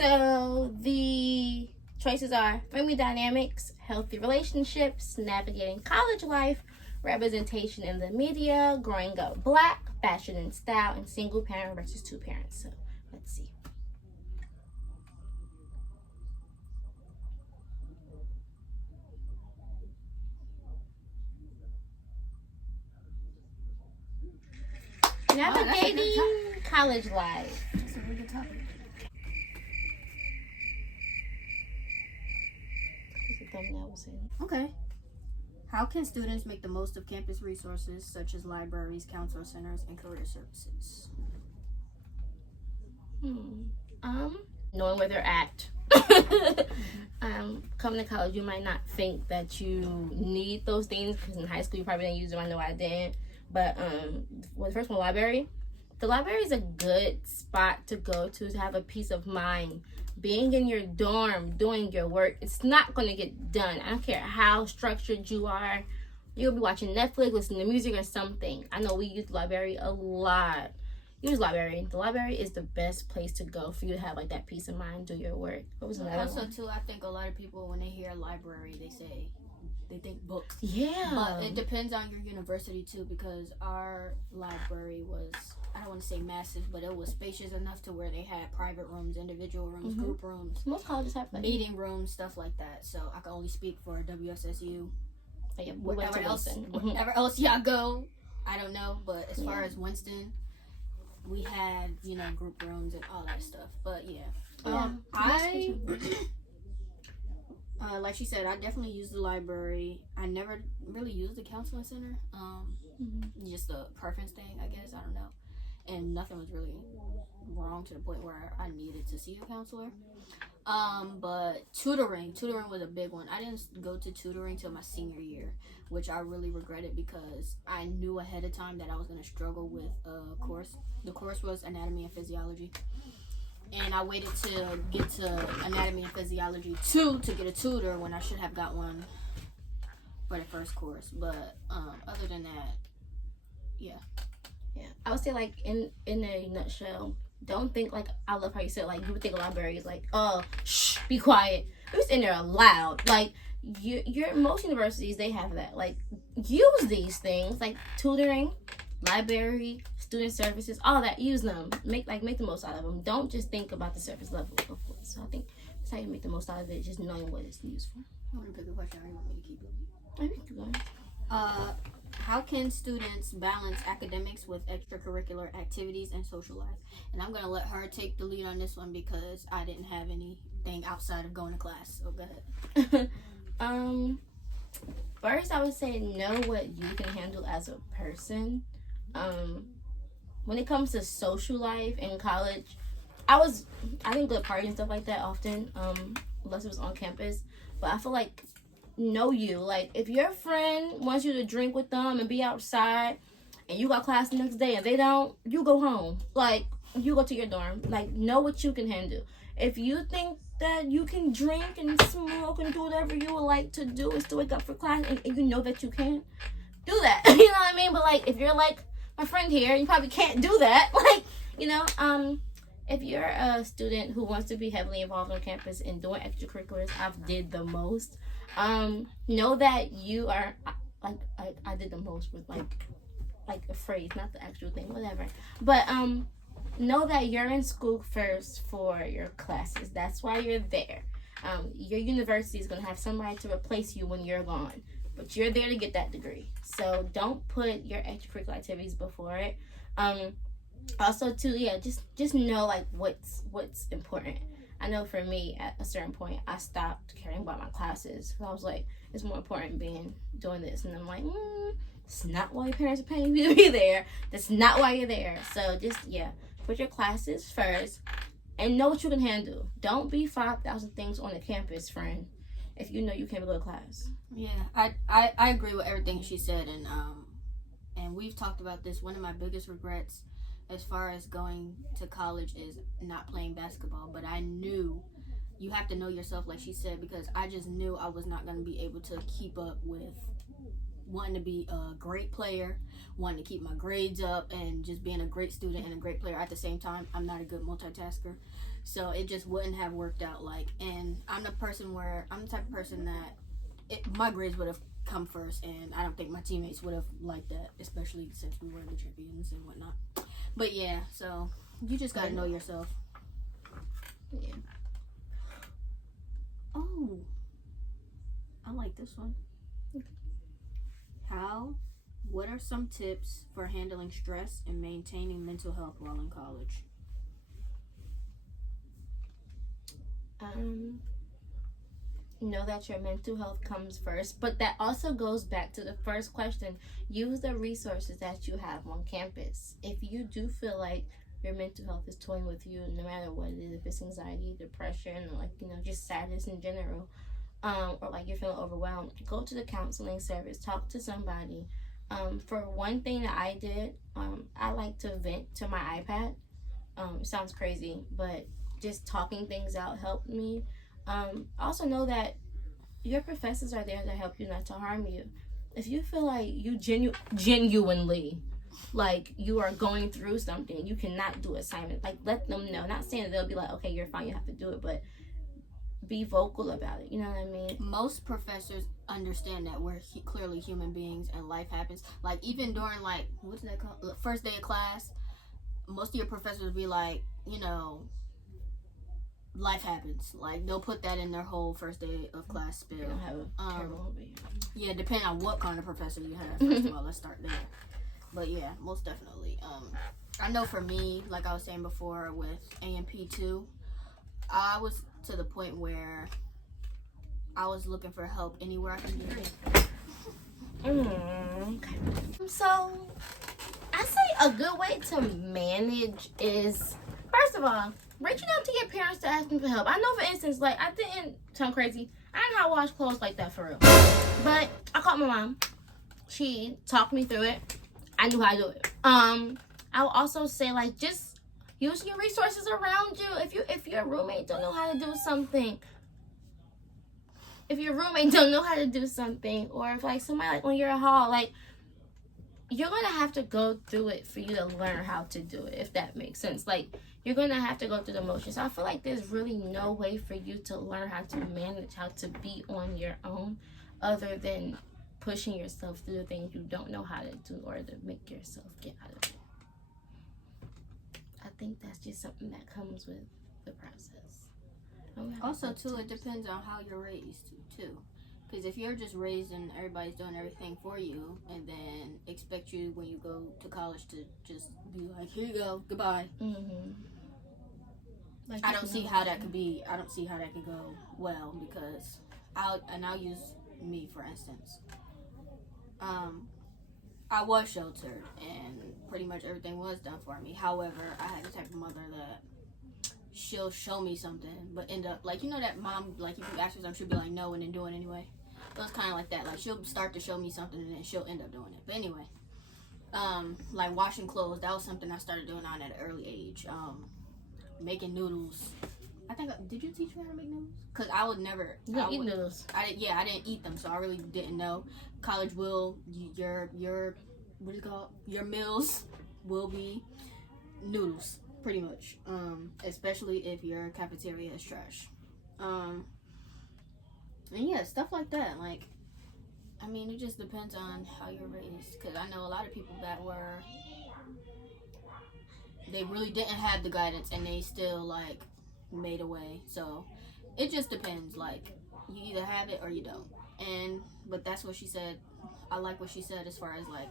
So the choices are family dynamics, healthy relationships, navigating college life, representation in the media, growing up Black, fashion and style, and single parent versus two parents. So let's see. Navigating college life. That's a really good topic. Okay. How can students make the most of campus resources such as libraries, counselor centers, and career services? Knowing where they're at. Coming to college, you might not think that you need those things because in high school you probably didn't use them. I know I didn't. But the first one, library. The library is a good spot to go to have a peace of mind. Being in your dorm, doing your work, it's not going to get done. I don't care how structured you are. You'll be watching Netflix, listening to music or something. I know we use the library a lot. Use the library. The library is the best place to go for you to have like that peace of mind, do your work. What was another Also, one? too, I think a lot of people, when they hear library, they think books. Yeah. But it depends on your university, too, because our library was, I don't want to say massive, but it was spacious enough to where they had private rooms, individual rooms, group rooms. Most colleges have that. Meeting rooms, stuff like that. So I can only speak for WSSU. Yeah, Wherever else y'all go, I don't know. But as far as Winston, we had, group rooms and all that stuff. But like she said, I definitely used the library. I never really used the counseling center. Just a preference thing, I guess. I don't know. And nothing was really wrong to the point where I needed to see a counselor. But tutoring was a big one. I didn't go to tutoring till my senior year, which I really regretted because I knew ahead of time that I was going to struggle with a course. The course was anatomy and physiology. And I waited to get to anatomy and physiology 2 to get a tutor when I should have got one for the first course. But other than that, yeah. I would say like in a nutshell, don't think like, I love how you said like you would think a library is like, oh, shh, be quiet. You're in there loud. Like your most universities, they have that. Like use these things like tutoring, library, student services, all that. Use them. Make the most out of them. Don't just think about the surface level of it. So I think that's how you make the most out of it. Just knowing what it's used for. I want to pick a question. I want me to keep it. Maybe keep going. How can students balance academics with extracurricular activities and social life? And I'm going to let her take the lead on this one because I didn't have anything outside of going to class. So go ahead. First, I would say know what you can handle as a person. When it comes to social life in college, I didn't go to parties and stuff like that often, unless it was on campus. But I feel like know you. Like if your friend wants you to drink with them and be outside and you got class the next day and they don't, you go home. Like you go to your dorm. Like know what you can handle. If you think that you can drink and smoke and do whatever you would like to do and still wake up for class and you know that you can, do that. You know what I mean? But like if you're like my friend here, you probably can't do that. Like, if you're a student who wants to be heavily involved on campus and doing extracurriculars, I've did the most. Know that you are like I did the most with like a phrase, not the actual thing, whatever. But know that you're in school first for your classes. That's why you're there. Your university is gonna have somebody to replace you when you're gone, but you're there to get that degree. So don't put your extracurricular activities before it. Also too, just know like what's important. I know for me, at a certain point, I stopped caring about my classes. I was like, it's more important doing this. And I'm like, it's not why your parents are paying you to be there. That's not why you're there. So just, put your classes first and know what you can handle. Don't be 5,000 things on the campus, friend, if you know you can't go to class. Yeah, I agree with everything she said. And we've talked about this. One of my biggest regrets as far as going to college is not playing basketball. But I knew you have to know yourself, like she said, because I just knew I was not going to be able to keep up with wanting to be a great player, wanting to keep my grades up, and just being a great student and a great player at the same time. I'm not a good multitasker. So it just wouldn't have worked out. Like, and I'm the type of person that my grades would have come first, and I don't think my teammates would have liked that, especially since we were the champions and whatnot. But yeah, so you just gotta know yourself. Yeah. Oh, I like this one. What are some tips for handling stress and maintaining mental health while in college? Know that your mental health comes first, but that also goes back to the first question. Use the resources that you have on campus. If you do feel like your mental health is toying with you, no matter what it is, if it's anxiety, depression, or like, just sadness in general, or like you're feeling overwhelmed, go to the counseling service, talk to somebody. For one thing that I did, I like to vent to my iPad. It sounds crazy, but just talking things out helped me. Also know that your professors are there to help you, not to harm you. If you feel like you genuinely, like you are going through something, you cannot do assignment, like let them know. Not saying that they'll be like, okay, you're fine, you have to do it, but be vocal about it. You know what I mean? Most professors understand that we're clearly human beings and life happens. Like, even during, like, what's that called? First day of class, most of your professors will be like, life happens. Like, they'll put that in their whole first day of class spiel. You don't have a terrible yeah, depending on what kind of professor you have. First of all, let's start there. But yeah, most definitely. I know for me, like I was saying before with AMP2, I was to the point where I was looking for help anywhere I could get it. Okay. So, I say a good way to manage is, first of all, reaching out to your parents to ask them for help. I know, for instance, like, I didn't sound crazy. I didn't know how to wash clothes like that for real. But I called my mom. She talked me through it. I knew how to do it. I will also say, like, just use your resources around you. If your roommate don't know how to do something, or if like somebody like when you're at hall, like you're gonna have to go through it for you to learn how to do it. If that makes sense, like you're gonna have to go through the motions. So I feel like there's really no way for you to learn how to manage, how to be on your own, other than pushing yourself through the things you don't know how to do or to make yourself get out of it. I think that's just something that comes with the process. Also, too, it depends on how you're raised, too. Because if you're just raised and everybody's doing everything for you, and then expect you when you go to college to just be like, here you go, goodbye. Like, I don't see how that could go well, because I'll use me for instance. I was sheltered and pretty much everything was done for me. However, I had the type of mother that she'll show me something but end up like, that mom, like if you ask her something, she'll be like no and then do it anyway. It was kind of like that. Like, she'll start to show me something and then she'll end up doing it. But anyway, like washing clothes, that was something I started doing on at an early age. Making noodles. I think, did you teach me how to make noodles? Because I would never. You don't eat noodles. I didn't eat them, so I really didn't know. College your what is it called? Your meals will be noodles, pretty much. Especially if your cafeteria is trash. And yeah, stuff like that. Like, I mean, it just depends on how you're raised. Because I know a lot of people that they really didn't have the guidance and they still like made a way. So it just depends. Like, you either have it or you don't. But that's what she said. I like what she said as far as like,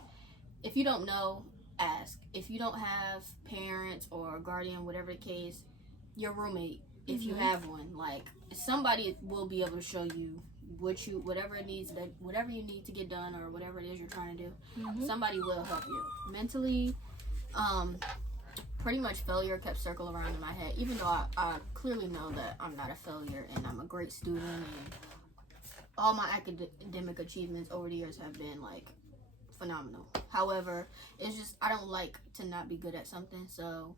if you don't know, ask. If you don't have parents or a guardian, whatever the case, your roommate, if you have one, like somebody will be able to show you whatever you need to get done or whatever it is you're trying to do. Somebody will help you mentally. Pretty much failure kept circling around in my head, even though I clearly know that I'm not a failure and I'm a great student and all my academic achievements over the years have been like phenomenal. However, it's just I don't like to not be good at something, so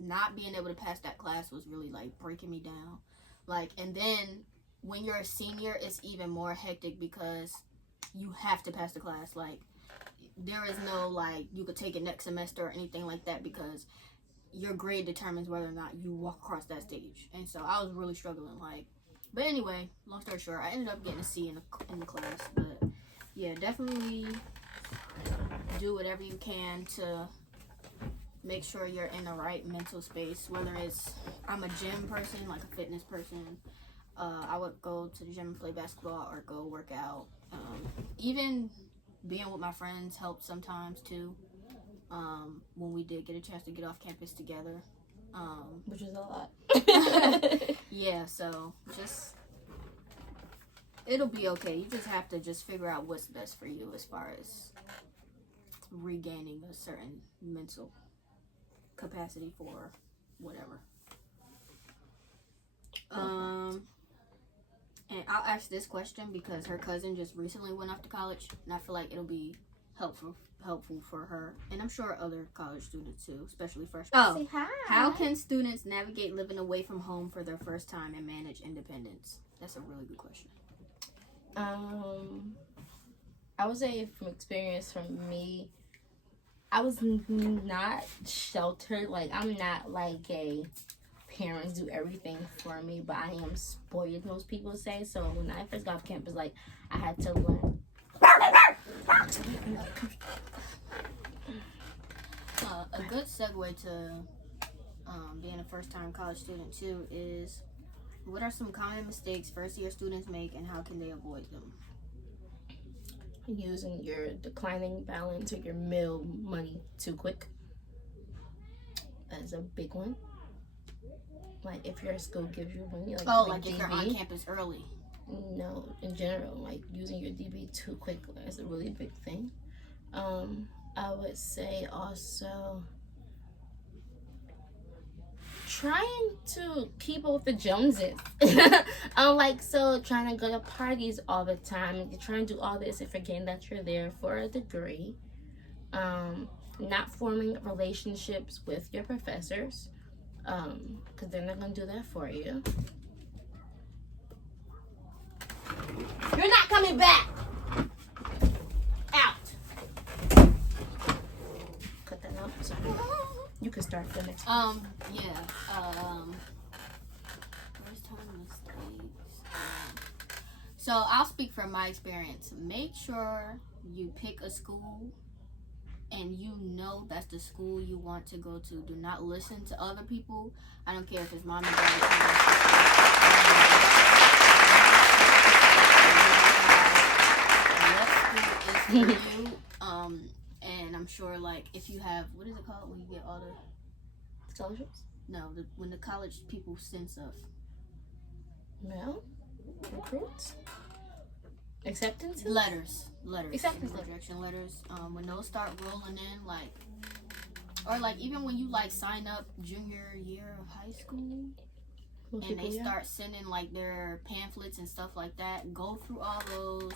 not being able to pass that class was really like breaking me down. Like, and then when you're a senior, it's even more hectic because you have to pass the class. Like, there is no like you could take it next semester or anything like that because your grade determines whether or not you walk across that stage. And so I was really struggling. Like, but anyway, long story short, I ended up getting a C in the class. But yeah, definitely do whatever you can to make sure you're in the right mental space. Whether it's, I'm a gym person, like a fitness person. I would go to the gym and play basketball or go work out. Even being with my friends helped sometimes too. When we did get a chance to get off campus together. Which is a lot. Yeah, so just, it'll be okay. You just have to just figure out what's best for you as far as regaining a certain mental capacity for whatever. And I'll ask this question because her cousin just recently went off to college, and I feel like it'll be helpful for her, and I'm sure other college students too, especially freshmen. Oh, say hi. How can students navigate living away from home for their first time and manage independence? That's a really good question. I would say from experience from me, I was not sheltered. Like, I'm not like a parents do everything for me, but I am spoiled, most people say. So when I first got off campus, like, I had to learn. A good segue to being a first-time college student too is, what are some common mistakes first-year students make, and how can they avoid them? Using your declining balance or your meal money too quick. That's a big one. Like, if your school gives you money, like, like if you're on campus early. No, in general, like using your DB too quick is a really big thing. I would say also trying to keep up with the Joneses. Trying to go to parties all the time and you're trying to do all this and forgetting that you're there for a degree. Not forming relationships with your professors, because they're not going to do that for you. You're not coming back! Out! Cut that out. Sorry. You can start the next one. First time mistakes. So I'll speak from my experience. Make sure you pick a school and you know that's the school you want to go to. Do not listen to other people. I don't care if it's mom and dad. For you. And I'm sure, like, if you have, what is it called when you get all the scholarships? No, when the college people send stuff. Well, recruits, acceptance letters, acceptance rejection letters. When those start rolling in, like, or like even when you like sign up junior year of high school. And they start sending like their pamphlets and stuff like that. Go through all those.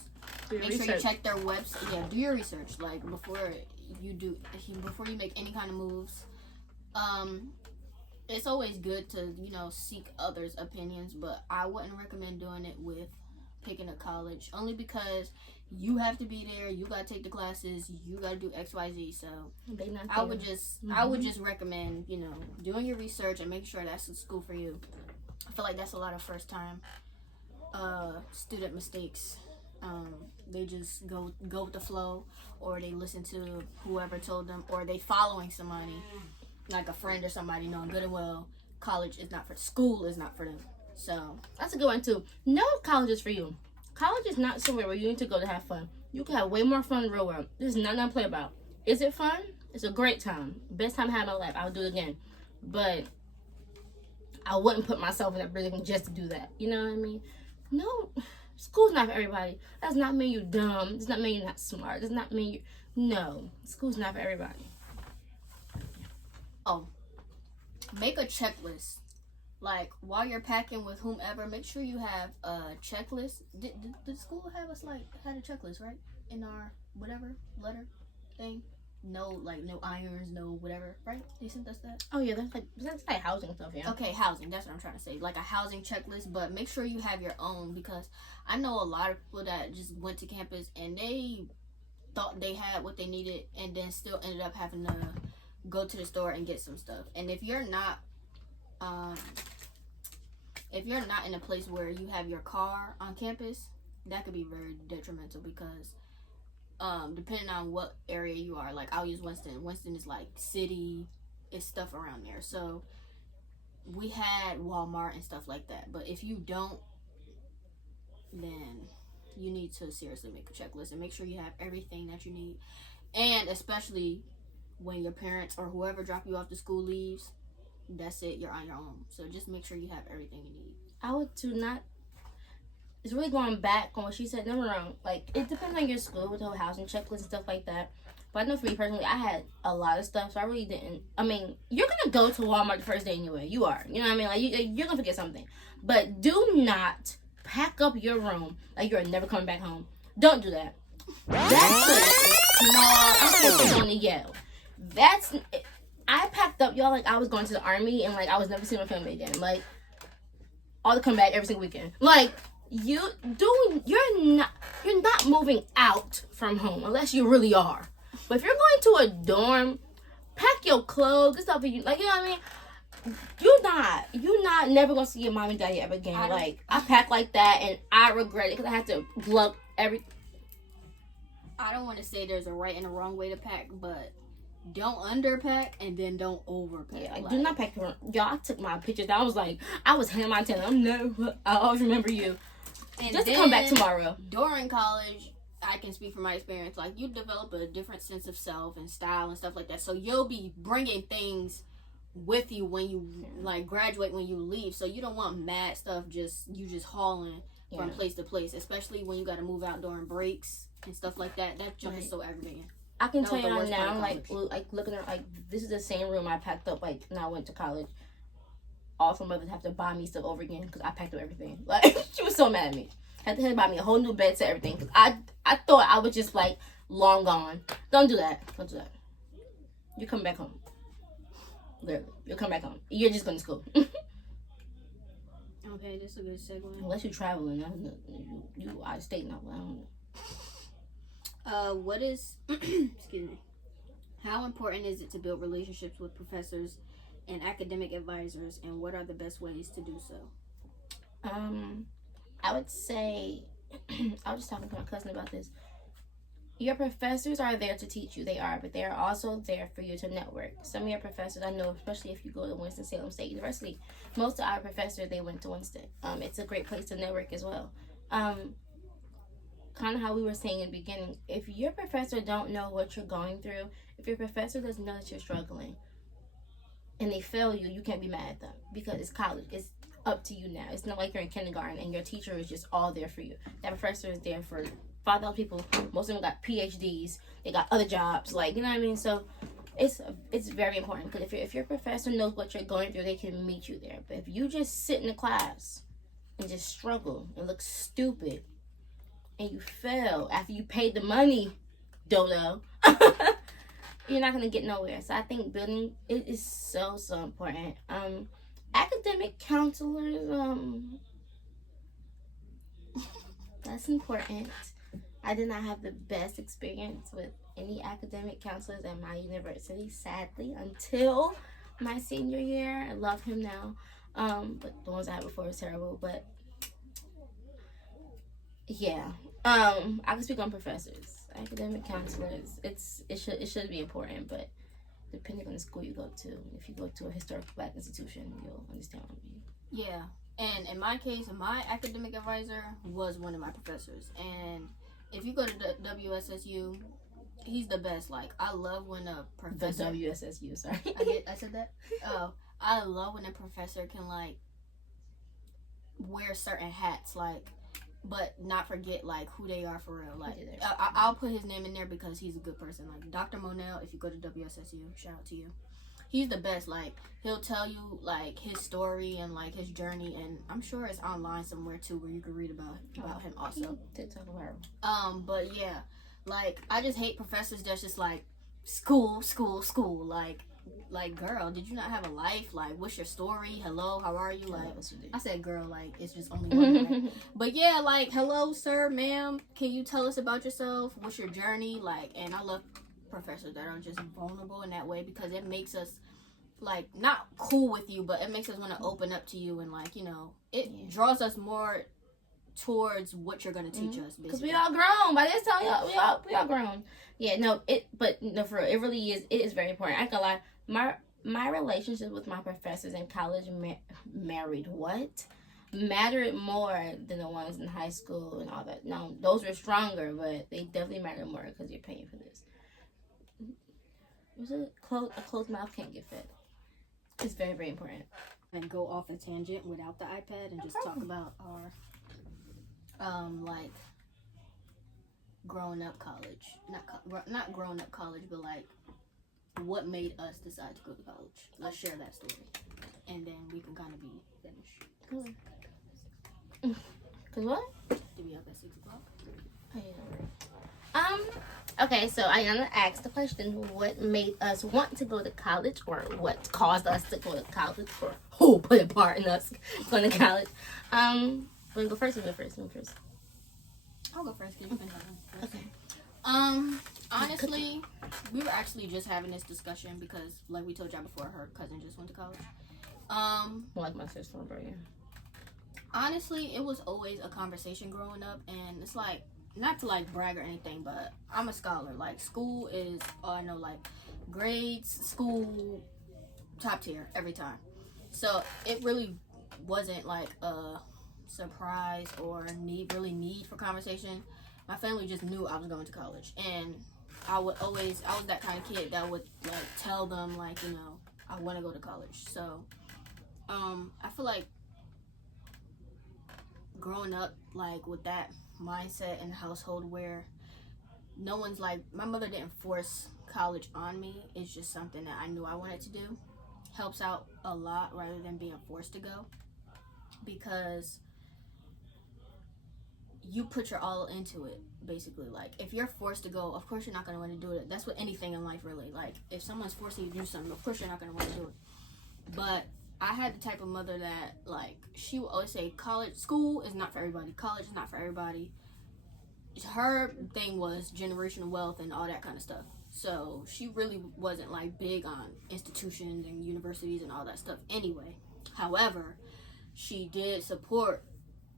Make sure you check their website. Yeah, do your research like before you make any kind of moves. It's always good to seek others' opinions, but I wouldn't recommend doing it with picking a college, only because you have to be there. You gotta take the classes. You gotta do XYZ. So I would just recommend doing your research and make sure that's the school for you. I feel like that's a lot of first time student mistakes. They just go with the flow, or they listen to whoever told them, or they following somebody, like a friend or somebody, knowing good and well school is not for them. So that's a good one too. No college is for you. College is not somewhere where you need to go to have fun. You can have way more fun in the real world. This is not nothing to play about. Is it fun? It's a great time. Best time I had in my life. I'll do it again. But I wouldn't put myself in that position just to do that. You know what I mean? No, school's not for everybody. That does not mean you're dumb. Does not mean you're not smart. Does not mean no, school's not for everybody. Oh, make a checklist. Like, while you're packing with whomever, make sure you have a checklist. Did the school have us, like, had a checklist, right? In our whatever letter thing? No irons, no whatever, right? They sent us that? Oh, yeah, that's like housing stuff, yeah. Okay, housing. That's what I'm trying to say. Like a housing checklist, but make sure you have your own, because I know a lot of people that just went to campus and they thought they had what they needed and then still ended up having to go to the store and get some stuff. And if you're not in a place where you have your car on campus, that could be very detrimental because depending on what area you are, like I'll use Winston. Winston is like city, it's stuff around there. So we had Walmart and stuff like that. But if you don't, then you need to seriously make a checklist and make sure you have everything that you need. And especially when your parents or whoever drop you off to school leaves, that's it, you're on your own. So just make sure you have everything you need. I would do not. It's really going back on what she said. No. Like, it depends on your school with the whole housing checklist and stuff like that. But I know for me personally, I had a lot of stuff, so I really didn't. I mean, you're going to go to Walmart the first day anyway. You are. You know what I mean? Like, you're going to forget something. But do not pack up your room like you're never coming back home. Don't do that. That place is small. I'm still on the Yale. I packed up, y'all, like I was going to the army and, like, I was never seeing my family again. Like, all to come back every single weekend. Like, you're not moving out from home unless you really are. But if you're going to a dorm, pack your clothes, get stuff for you. Like, you know what I mean? You're not never gonna see your mom and daddy ever again. I packed like that and I regret it because I had to glove every. I don't want to say there's a right and a wrong way to pack, but don't underpack and then don't overpack. Yeah, like, do not pack your. Y'all, I took my pictures. I was like, I was handing my telling. I always remember you. And just to come back tomorrow. During college, I can speak from my experience. Like, you develop a different sense of self and style and stuff like that. So you'll be bringing things with you when you like graduate, when you leave. So you don't want mad stuff just hauling from place to place, especially when you got to move out during breaks and stuff like that. That junk is so aggravating. I can tell you now, like looking at, like, this is the same room I packed up, like, when I went to college. All my mothers have to buy me stuff over again because I packed up everything. Like, she was so mad at me. Had to buy me a whole new bed set, everything. Because I thought I was just, like, long gone. Don't do that. Don't do that. You come back home. Literally. You'll come back home. You're just going to school. Okay, this is a good segue. Unless you're traveling. You out of state now. I don't know. What is... excuse me. How important is it to build relationships with professors and academic advisors, and what are the best ways to do so? I would say, I was just talking to my cousin about this. Your professors are there to teach you. They are, but they are also there for you to network. Some of your professors, I know, especially if you go to Winston-Salem State University, most of our professors, they went to Winston. It's a great place to network as well. Kind of how we were saying in the beginning, if your professor don't know what you're going through, if your professor doesn't know that you're struggling, and they fail you, you can't be mad at them because it's college. It's up to you now. It's not like you're in kindergarten and your teacher is just all there for you. That professor is there for 5,000 people. Most of them got PhDs. They got other jobs. Like, you know what I mean? So it's very important because if your professor knows what you're going through, they can meet you there. But if you just sit in the class and just struggle and look stupid and you fail after you paid the money, dodo, you're not going to get nowhere. So I think building it is so important. Academic counselors, that's important. I did not have the best experience with any academic counselors at my university, sadly, until my senior year. I love him now. But the ones I had before was terrible. But yeah. I can speak on professors. Academic counselors, it should be important, but depending on the school you go to, if you go to a historical Black institution, you'll understand what I mean. Yeah, and in my case, my academic advisor was one of my professors, and if you go to the WSSU, he's the best. Like, I love when a professor... The WSSU, sorry. I said that? Oh, I love when a professor can, like, wear certain hats, like, but not forget, like, who they are for real. Like, I'll put his name in there because he's a good person. Like, Dr. Monell, if you go to WSSU, shout out to you. He's the best. Like, he'll tell you, like, his story and, like, his journey. And I'm sure it's online somewhere, too, where you can read about him also. TikTok viral. But, yeah. Like, I just hate professors that's just, like, school. Like, girl, did you not have a life? Like, what's your story? Hello, how are you? Like, I said girl, like, it's just only one. Right? But yeah, like, hello, sir, ma'am, can you tell us about yourself? What's your journey? Like, and I love professors that are just vulnerable in that way, because it makes us like not cool with you, but it makes us want to open up to you, and like, you know, it draws us more towards what you're gonna teach us, because we all grown by this time. We all grown. Yeah, no, but no, for real, it really is. It is very important. I ain't gonna lie, my relationship with my professors in college mattered more than the ones in high school and all that. No, those were stronger, but they definitely matter more because you're paying for this. A closed mouth can't get fed. It's very, very important. And go off a tangent without the iPad and just talk about our like growing up college, not growing up college, but like what made us decide to go to college. Let's share that story, and then we can kind of be finished. Cool. Cause what? To be up at 6 o'clock. Oh, yeah. Okay, so Ayana asked the question: what made us want to go to college, or what caused us to go to college, or who put a part in us going to college? Want to go first? Go first. I'll go first because you've been talking. Okay. Honestly, we were actually just having this discussion because, like we told y'all before, her cousin just went to college. Like my sister, bro. Yeah. Honestly, it was always a conversation growing up, and it's like, not to like brag or anything, but I'm a scholar. Like, school is, I know, like grades, school, top tier every time. So it really wasn't like a surprise or need for conversation. My family just knew I was going to college, and I was that kind of kid that would like tell them, like, you know, I want to go to college. So I feel like growing up like with that mindset in a household where no one's like, my mother didn't force college on me, it's just something that I knew I wanted to do, helps out a lot rather than being forced to go, because you put your all into it, basically. Like, if you're forced to go, of course you're not going to want to do it. That's what anything in life, really. Like, if someone's forcing you to do something, of course you're not going to want to do it. But I had the type of mother that, like, she would always say, school is not for everybody. College is not for everybody. Her thing was generational wealth and all that kind of stuff. So she really wasn't, like, big on institutions and universities and all that stuff anyway. However, she did support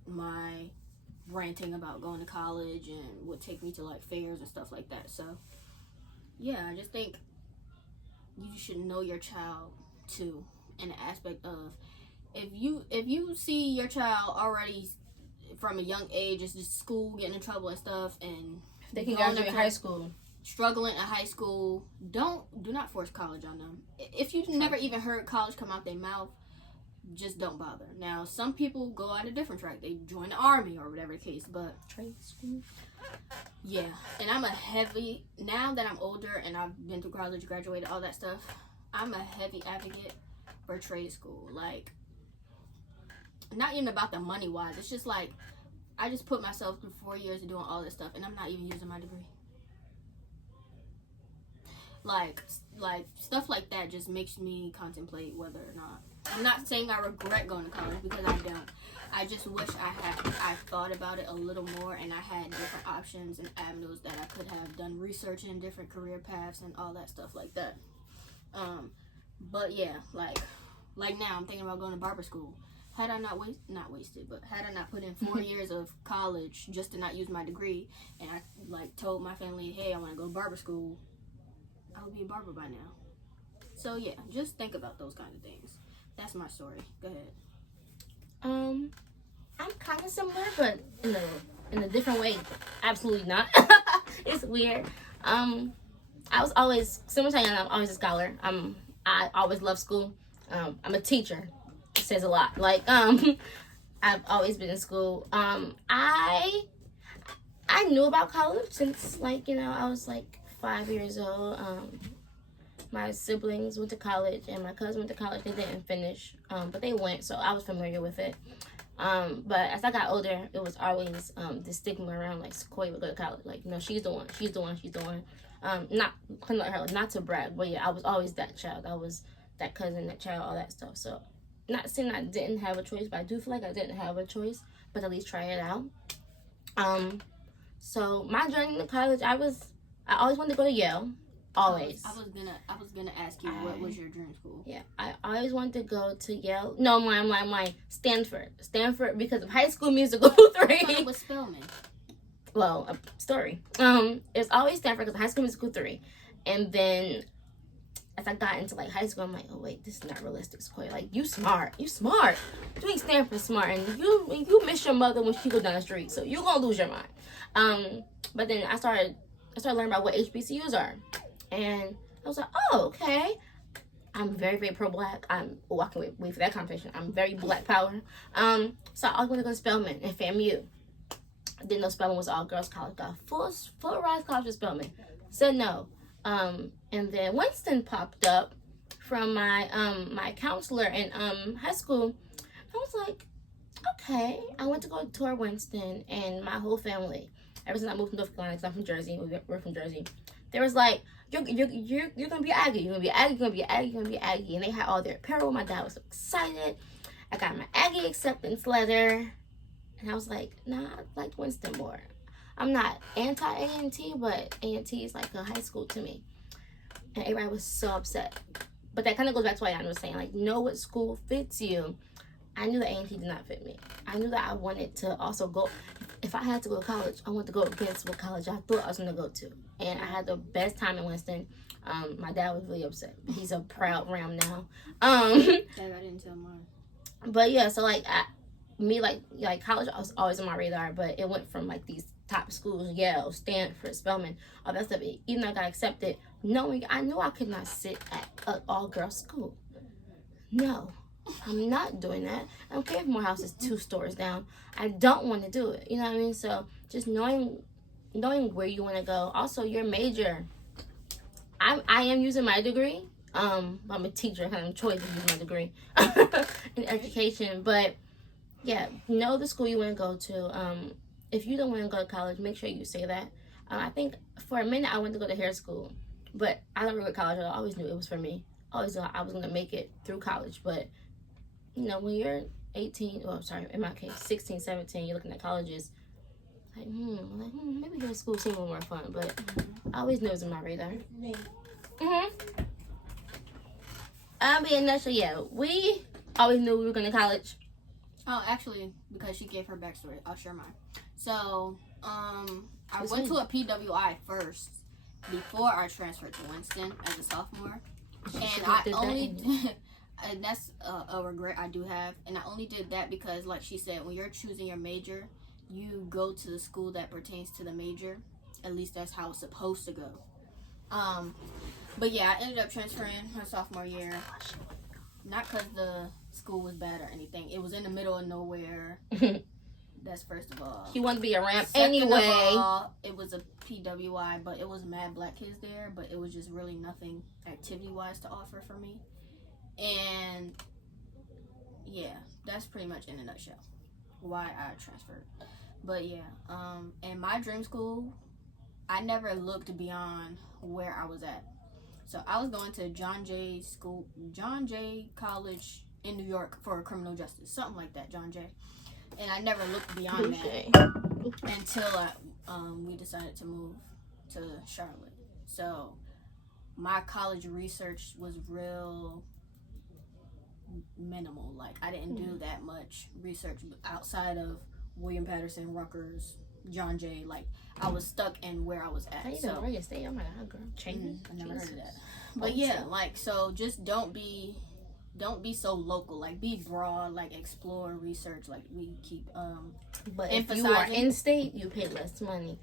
my ranting about going to college and would take me to like fairs and stuff like that. So yeah, I just think you should know your child too, in the aspect of if you see your child already from a young age is just school, getting in trouble and stuff, and they can graduate high school, struggling in high school, do not force college on them. If you've never even heard college come out their mouth, just don't bother. Now, some people go on a different track. They join the army or whatever the case, but trade school. Yeah, and now that I'm older and I've been through college, graduated, all that stuff, I'm a heavy advocate for trade school. Like, not even about the money wise. It's just like, I just put myself through 4 years of doing all this stuff, and I'm not even using my degree. Like stuff like that just makes me contemplate whether or not. I'm not saying I regret going to college, because I don't. I just wish I thought about it a little more, and I had different options and avenues that I could have done research in, different career paths and all that stuff like that. But yeah, like now I'm thinking about going to barber school. Had I not wasted, but had I not put in 4 years of college just to not use my degree, and I like told my family, hey, I want to go to barber school, I would be a barber by now. So yeah, just think about those kind of things. That's my story. Go ahead. I'm kind of similar, but in a different way. Absolutely not. It's weird. I was always similar to Ayana. I'm always a scholar. I always love school. I'm a teacher. It says a lot. Like, I've always been in school. I knew about college since, like, I was like 5 years old. My siblings went to college, and my cousin went to college. They didn't finish, but they went, so I was familiar with it. But as I got older, it was always the stigma around, like, Sequoia would go to college. Like, she's the one. Not to brag, but yeah, I was always that child. I was that cousin, that child, all that stuff. So, not saying I didn't have a choice, but I do feel like I didn't have a choice, but at least try it out. So my journey to college, I always wanted to go to Yale. Always. I was gonna ask you what was your dream school? Yeah, I always wanted to go to Yale. No, my Stanford, because of High School Musical 3. It was Spelman. Well, a story. It's always Stanford because of High School Musical 3, and then as I got into like high school, I'm like, oh wait, this is not realistic, Sequoia. Like you smart, you ain't Stanford smart, and you miss your mother when she goes down the street, so you gonna lose your mind. But then I started learning about what HBCUs are. And I was like, oh, okay. I'm very, very pro-black. I'm walking away for that conversation. I'm very black power. So I was going to go to Spelman and FAMU. Didn't know Spelman was all girls college. Got full ride college with Spelman. Said no. And then Winston popped up from my counselor in high school. I was like, okay. I went to go tour Winston, and my whole family, ever since I moved to North Carolina, because I'm from Jersey, we're from Jersey, they was like, you're gonna be Aggie, you're gonna be Aggie, you're gonna be Aggie, you're gonna be Aggie. And they had all their apparel. My dad was so excited. I got my Aggie acceptance letter, and I was like, nah, I like Winston more. I'm not anti-A&T, but A&T is like a high school to me. And everybody was so upset. But that kind of goes back to what I was saying, like, know what school fits you. I knew that A&T did not fit me. I knew that I wanted to also go, if I had to go to college, I wanted to go against what college I thought I was going to go to. And I had the best time in Winston. My dad was really upset. He's a proud Ram now. I didn't tell mine. But yeah, so like, college was always on my radar, but it went from like these top schools, Yale, Stanford, Spelman, all that stuff. Even though I got accepted, knowing I knew I could not sit at an all-girls school. No. I'm not doing that. I don't care if Morehouse is 2 stores down. I don't want to do it. You know what I mean? So just knowing where you want to go. Also, your major. I am using my degree. I'm a teacher. I have a choice to use my degree in education. But yeah, know the school you want to go to. If you don't want to go to college, make sure you say that. I think for a minute I went to go to hair school, but I never went to college. I always knew it was for me. I always thought I was going to make it through college, but you know, when you're 18, in my case, 16, 17, you're looking at colleges, maybe hair school seems more fun, but I always knew it was on my radar. I'll be in a nutshell, yeah. We always knew we were going to college. Oh, actually, because she gave her backstory, I'll share mine. So, I went to a PWI first before I transferred to Winston as a sophomore. And I only... And that's a regret I do have. And I only did that because, like she said, when you're choosing your major, you go to the school that pertains to the major. At least that's how it's supposed to go. But yeah, I ended up transferring my sophomore year. Not because the school was bad or anything. It was in the middle of nowhere. That's first of all. He wanted to be a ramp Second anyway. Of all, it was a PWI, but it was mad black kids there. But it was just really nothing activity-wise to offer for me. And yeah, that's pretty much in a nutshell why I transferred. But yeah, and my dream school, I never looked beyond where I was at. So I was going to John Jay College in New York for criminal justice, something like that, John Jay. And I never looked beyond that until we decided to move to Charlotte. So my college research was real minimal. Like, I didn't do that much research outside of William Patterson, Rutgers, John Jay. Like, I was stuck in where I was at. How you so doing? Stay on my girl. Changing. I never heard of that. But yeah, like, so just don't be so local. Like, be broad. Like, explore, research. Like, we keep but if you are in state, you pay less money.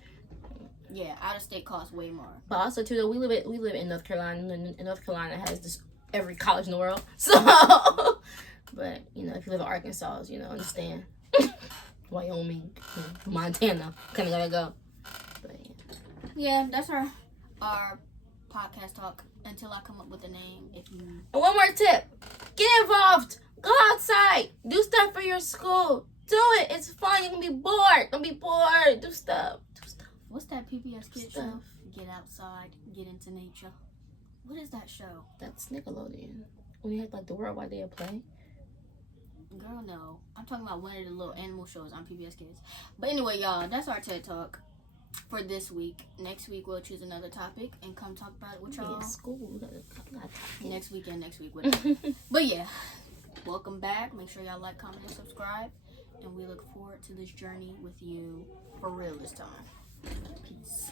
Yeah, out of state costs way more. But also too, though, we live in North Carolina, and North Carolina has this every college in the world. So, but you know, if you live in Arkansas, you know, understand. Wyoming, Montana, kind of gotta go. But yeah, that's our podcast talk until I come up with a name. If you and one more tip: get involved. Go outside. Do stuff for your school. Do it. It's fun. You can be bored. Don't be bored. Do stuff. What's that PBS Kids show? Get outside. Get into nature. What is that show? That's Nickelodeon. When you had like the Worldwide Day of Play. Girl, no. I'm talking about one of the little animal shows on PBS Kids. But anyway, y'all, that's our TED Talk. for this week. Next week we'll choose another topic and come talk about it with y'all. Yeah, school. We gotta talk. Next weekend, next week, whatever. But yeah, welcome back. Make sure y'all like, comment, and subscribe. And we look forward to this journey with you for real this time. Peace.